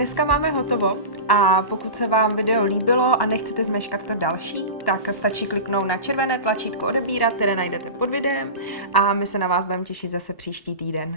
dneska máme hotovo a pokud se vám video líbilo a nechcete zmeškat to další, tak stačí kliknout na červené tlačítko odebírat, které najdete pod videem a my se na vás budeme těšit zase příští týden.